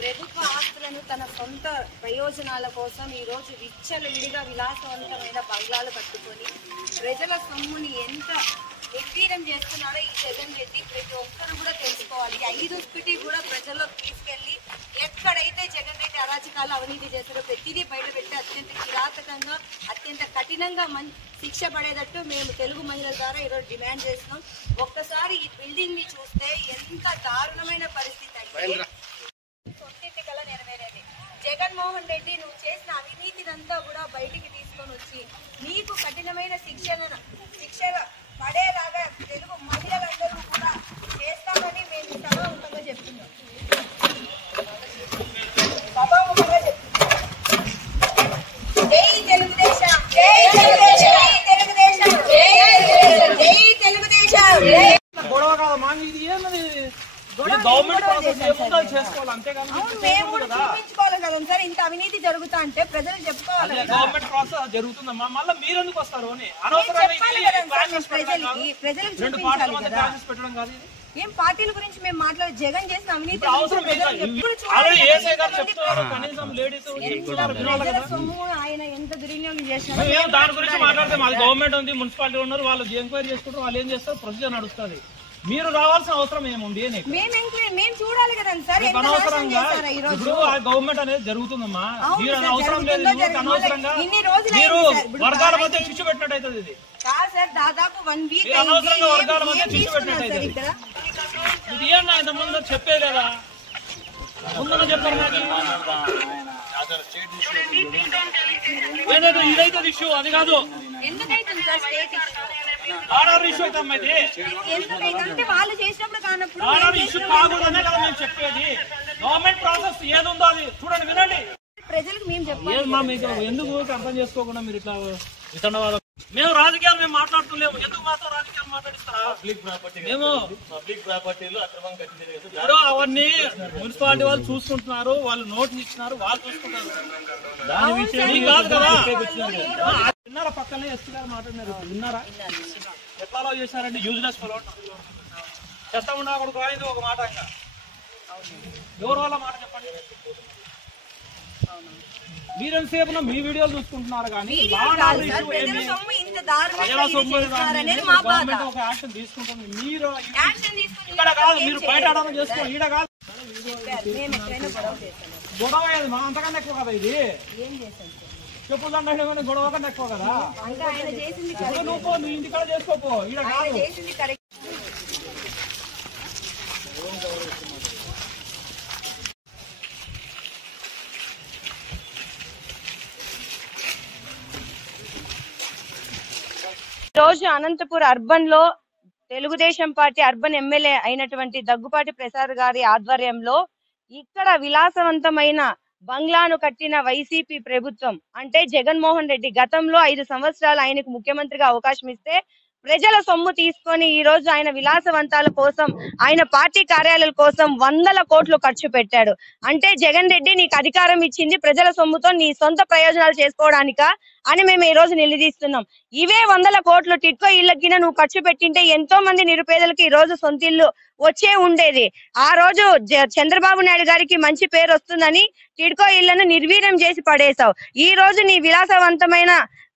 ప్రభుత్వ ఆస్తులను తన సొంత ప్రయోజనాల కోసం ఈ రోజు విచ్చలవిడిగా విలాసవంతమైన బంగ్లాలు కట్టుకొని ప్రజల సొమ్ముని ఎంత నిర్వీర్యం చేస్తున్నారో ఈ జగన్ రెడ్డి ప్రతి ఒక్కరు కూడా తెలుసుకోవాలి. 5 కూడా ప్రజల్లోకి తీసుకెళ్లి ఎక్కడైతే జగన్ రెడ్డి అరాచకాలు అవినీతి చేస్తారో ప్రతిదీ బయట పెట్టి అత్యంత కిరాతకంగా అత్యంత కఠినంగా శిక్ష పడేటట్టు మేము తెలుగు మహిళల ద్వారా ఈరోజు డిమాండ్ చేస్తున్నాం. ఒక్కసారి ఈ బిల్డింగ్ ని చూస్తే ఎంత దారుణమైన పరిస్థితి అంటే సొంతింటి కల నెరవేరేది. జగన్మోహన్ రెడ్డి నువ్వు చేసిన అవినీతినంతా కూడా బయటికి తీసుకొని వచ్చి నీకు కఠినమైన శిక్ష పడేలాగా తెలుగు మహిళలందరూ కూడా చేస్తామని మేము సభాముఖంగా చెప్తున్నాం. జై తెలుగుదేశం, జై తెలుగుదేశం, జై తెలుగుదేశం, జై తెలుగుదేశం. గొడవ కాదు మాకు ఇది ఏమది గవర్నమెంట్ ప్రాసెస్ ఏముందో చేసుకోవాలి అంతేగాని మేము కూడా చూపించుకోవాలి కదా సార్. ఇంత అవినీతి జరుగుతా అంటే ప్రజలు చెప్పుకోవాలి. గవర్నమెంట్ ప్రాసెస్ జరుగుతుందమ్మా, మళ్ళీ మీరు ఎందుకు వస్తారు అని అనవసరంగా ప్రజలకు చూపించాలి కదా. పెట్టడం కాదు ఏం పార్టీల గురించి మేము మాట్లాడే జగన్ చేసిన అవినీతి సొమ్ము ఆయన ఎంత దుర్వినియోగం చేసినా దాని గురించి మాట్లాడితే మాది గవర్నమెంట్ ఉంది, మున్సిపాలిటీ ఉన్నారు, వాళ్ళు ఎంక్వైరీ చేసుకుంటారు, వాళ్ళు ఏం చేస్తారు, ప్రొసీజర్ నడుస్తుంది. మీరు రావాల్సిన అవసరం ఏముంది? మేము చూడాలి కదా సార్. అనవసరంగా ఇప్పుడు గవర్నమెంట్ అనేది జరుగుతుందమ్మా, మీరు అవసరం లేదు. అనవసరంగా మీరు వర్గాల మధ్య చిచ్చు పెట్టినట్టు అవుతుంది. ఇది దాదాపు 1 వీక్ అనవసరంగా వర్గాల మధ్య చిచ్చు పెట్టినట్టు అవుతుంది. ఇది ఏమన్నా ఇంత ముందు చెప్పేది లేదా? ముందు చెప్పారు ఏదైతే ఇదైతే ఇష్యూ అది కాదు. ఎందుకైతుంది సార్ స్టేట్ ఆర్డర్ ఇష్యూ అయితే అమ్మా ఇది వాళ్ళు చేసినప్పుడు కానప్పుడు ఆర్డర్ ఇష్యూ కాకూడదనే కదా మేము చెప్పేది. గవర్నమెంట్ ప్రాసెస్ ఏదుందో అది చూడండి, వినండి. ప్రజలకు మేము చెప్పాలి. మీకు ఎందుకు అర్థం చేసుకోకుండా మీరు ఇట్లా వితండవాదం? మేము రాజకీయాలు మేము మాట్లాడుతున్నాము, ఎందుకు మాతో రాజకీయాలు మాట్లాడిస్తారా? మేము పబ్లిక్ ప్రాపర్టీలు అక్రమం ఇప్పుడు అవన్నీ మున్సిపాలిటీ వాళ్ళు చూసుకుంటున్నారు, వాళ్ళు నోటీస్ ఇచ్చినారు, వాళ్ళు చూసుకుంటారు. దాని విషయం కాదు కదా. విన్నారా? పక్కనే ఎస్పీ గారు మాట్లాడినారు, విన్నారా? ఎట్లా చేశారంటే యూజ్లెస్ ఫెలో చేస్తా ఉన్నా అక్కడ రాయింది ఒక మాట. ఇంకా ఎవరు వాళ్ళ మాట చెప్పండి. మీరెంతసేపు మీ వీడియోలు చూసుకుంటున్నారు కానీ గవర్నమెంట్ ఒక యాక్షన్ తీసుకుంటుంది. మీరు ఇక్కడ కాదు, మీరు బయట ఆడడం చేసుకోండి, ఈడ కాదు. గొడవ అయ్యేది మా అంతకన్నా ఎక్కువ కదా. ఇది చెప్పులు దండ గొడవ కన్నా ఎక్కువ కదా. నువ్వు నీ ఇంటికాడ చేసుకోపో, ఈడ కాదు. రోజు అనంతపూర్ అర్బన్ లో తెలుగుదేశం పార్టీ అర్బన్ ఎమ్మెల్యే అయినటువంటి దగ్గుపాటి ప్రసాద్ గారి ఆధ్వర్యంలో ఇక్కడ విలాసవంతమైన బంగ్లాను కట్టిన వైసీపీ ప్రభుత్వం అంటే జగన్మోహన్ రెడ్డి గతంలో 5 సంవత్సరాలు ఆయనకు ముఖ్యమంత్రిగా అవకాశం ఇస్తే ప్రజల సొమ్ము తీసుకొని ఈ రోజు ఆయన విలాసవంతాల కోసం ఆయన పార్టీ కార్యాలయాల కోసం 100 కోట్లు ఖర్చు పెట్టాడు. అంటే జగన్ రెడ్డి నీకు అధికారం ఇచ్చింది ప్రజల సొమ్ముతో నీ సొంత ప్రయోజనాలు చేసుకోవడానికా అని మేము ఈ రోజు నిలదీస్తున్నాం. ఇవే 100 కోట్లు టిట్కో ఇళ్లకి నువ్వు ఖర్చు పెట్టింటే ఎంతో మంది నిరుపేదలకు ఈ రోజు సొంత ఇల్లు వచ్చే ఉండేది. ఆ రోజు చంద్రబాబు నాయుడు గారికి మంచి పేరు వస్తుందని టిట్కో ఇళ్లను నిర్వీర్యం చేసి పడేశావు. ఈ రోజు నీ విలాసవంతమైన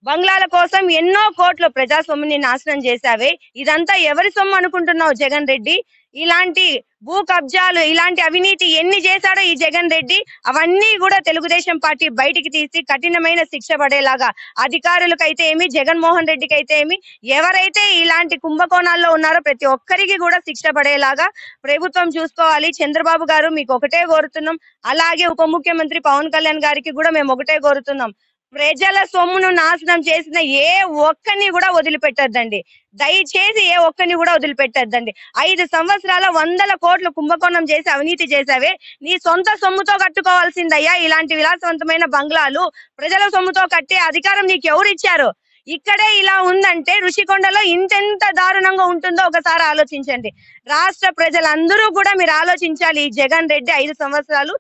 బంగ్లాల కోసం ఎన్నో కోట్ల ప్రజా సొమ్ముని నాశనం చేశావే. ఇదంతా ఎవరి సొమ్ము అనుకుంటున్నావు జగన్ రెడ్డి? ఇలాంటి భూ కబ్జాలు ఇలాంటి అవినీతి ఎన్ని చేశాడో ఈ జగన్ రెడ్డి అవన్నీ కూడా తెలుగుదేశం పార్టీ బయటికి తీసి కఠినమైన శిక్ష పడేలాగా అధికారులకైతే ఏమి జగన్మోహన్ రెడ్డికి అయితే ఏమి ఎవరైతే ఇలాంటి కుంభకోణాల్లో ఉన్నారో ప్రతి ఒక్కరికి కూడా శిక్ష పడేలాగా ప్రభుత్వం చూసుకోవాలి. చంద్రబాబు గారు మీకు ఒకటే కోరుతున్నాం, అలాగే ఉప ముఖ్యమంత్రి పవన్ కళ్యాణ్ గారికి కూడా మేము ఒకటే కోరుతున్నాం, ప్రజల సొమ్మును నాశనం చేసిన ఏ ఒక్కరిని కూడా వదిలిపెట్టద్దండి. దయచేసి ఏ ఒక్కరిని కూడా వదిలిపెట్టద్దండి. 5 సంవత్సరాల 100 కోట్లు కుంభకోణం చేసి అవినీతి చేసావే, నీ సొంత సొమ్ముతో కట్టుకోవాల్సిందయ్యా ఇలాంటి విలాసవంతమైన బంగ్లాలు. ప్రజల సొమ్ముతో కట్టే అధికారం నీకు ఎవరు ఇచ్చారు? ఇక్కడే ఇలా ఉందంటే ఋషికొండలో ఇంతెంత దారుణంగా ఉంటుందో ఒకసారి ఆలోచించండి. రాష్ట్ర ప్రజలందరూ కూడా మీరు ఆలోచించాలి. ఈ జగన్ రెడ్డి 5 సంవత్సరాలు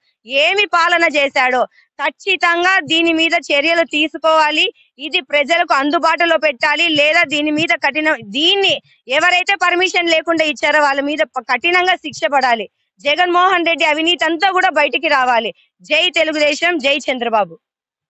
ఏమి పాలన చేశాడో ఖచ్చితంగా దీని మీద చర్యలు తీసుకోవాలి. ఇది ప్రజలకు అందుబాటులో పెట్టాలి, లేదా దీన్ని ఎవరైతే పర్మిషన్ లేకుండా ఇచ్చారో వాళ్ళ మీద కఠినంగా శిక్ష పడాలి. జగన్మోహన్ రెడ్డి అవినీతి అంతా కూడా బయటికి రావాలి. జై తెలుగుదేశం, జై చంద్రబాబు.